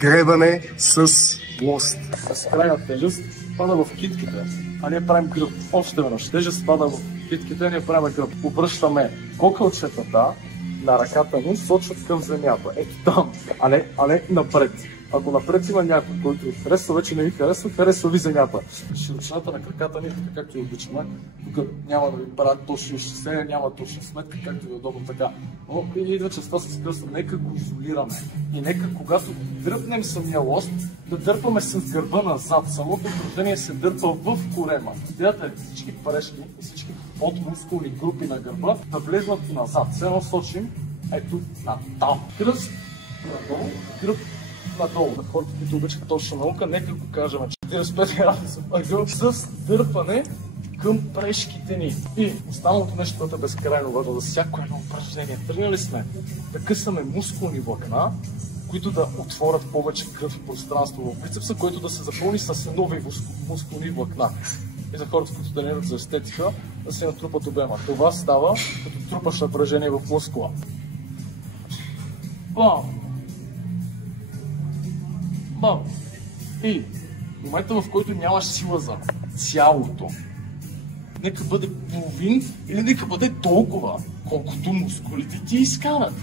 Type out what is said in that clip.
гребане с лост. Крайна тежест пада в китките, а ние правим гръб. Още веднъж, тежест пада в китките, а ние правим гръб. Обръщаме кокълчетата на ръката ни, сочат към земята. Ето там, а не напред. Ако напред има някой, който ви харесва, вече не ви харесва, харесва ви земята. Широчината на краката ни е така, както и обичаме. Тук няма да ви правят точно изчисление, няма точна сметка, както ви е удобно така. Но идва частта с кръста. Нека го изолираме. И нека, когато дръпнем самия лост, да дърпаме с гърба назад. Самото упражнение се дърпа в корема. Идеята е всички парешки и всички подмускулни групи на гърба да влезнат назад. Все едно сочим ето там. Кръст надолу, гръб надолу. На хората, които обичат точна наука, нека го кажем 45 градуса ъгъл с дърпане към прешките ни. И останалото нещо, което е безкрайно важно за всяко едно упражнение. Тръгнали сме да късаме мускулни влакна, които да отворят повече кръв и пространство в бицепса, което да се запълни с нови мускулни влакна. И за хората, които тренират за естетика, да се натрупат обема. Това става като трупаш напрежение в мускула. Бам! Бам! И в момента, в който нямаш сила за цялото, нека бъде половин или нека бъде толкова, колкото мускулите ти изкарат.